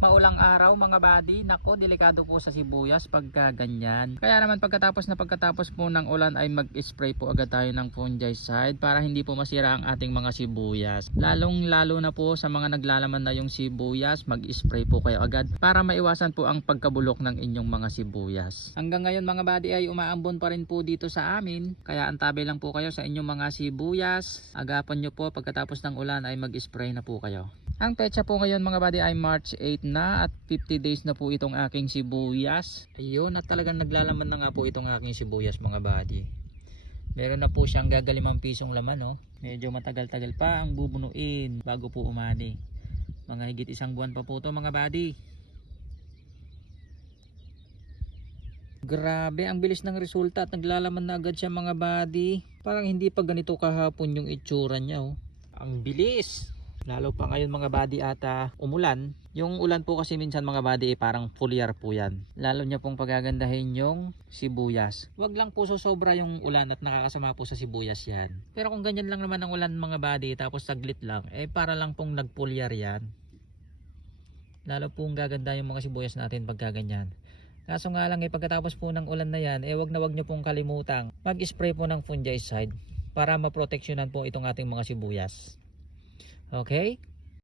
Maulang araw mga buddy, nako delikado po sa sibuyas pagka ganyan. Kaya naman pagkatapos na pagkatapos po ng ulan ay mag-spray po agad tayo ng fungicide para hindi po masira ang ating mga sibuyas. Lalong lalo na po sa mga naglalaman na yung sibuyas, mag-spray po kayo agad para maiwasan po ang pagkabulok ng inyong mga sibuyas. Hanggang ngayon mga buddy ay umaambon pa rin po dito sa amin. Kaya antabi lang po kayo sa inyong mga sibuyas. Agapan nyo po pagkatapos ng ulan ay mag-spray na po kayo. Ang petsa po ngayon mga buddy ay March 8 na at 50 days na po itong aking sibuyas. Ayun at talagang naglalaman na nga po itong aking sibuyas mga buddy. Meron na po siyang gagalimang pisong laman no. Medyo matagal-tagal pa ang bubunuin bago po umani. Mga higit isang buwan pa po to mga buddy. Grabe, ang bilis ng resulta at naglalaman na agad siya mga buddy. Parang hindi pa ganito kahapon yung itsura niya oh. Ang bilis! Lalo pa ngayon mga buddy at ah, umulan. Yung ulan po kasi minsan mga buddy eh, parang foliar po yan. Lalo niya pong pagagandahin yung sibuyas. Huwag lang po sobra yung ulan at nakakasama po sa sibuyas yan. Pero kung ganyan lang naman ang ulan mga buddy tapos saglit lang, eh para lang pong nagpulyar yan. Lalo pong gaganda yung mga sibuyas natin pagka ganyan. Kaso nga lang eh pagkatapos po ng ulan na yan, eh wag na wag nyo pong kalimutang mag-spray po ng fungicide para maproteksyonan po itong ating mga sibuyas. Okay?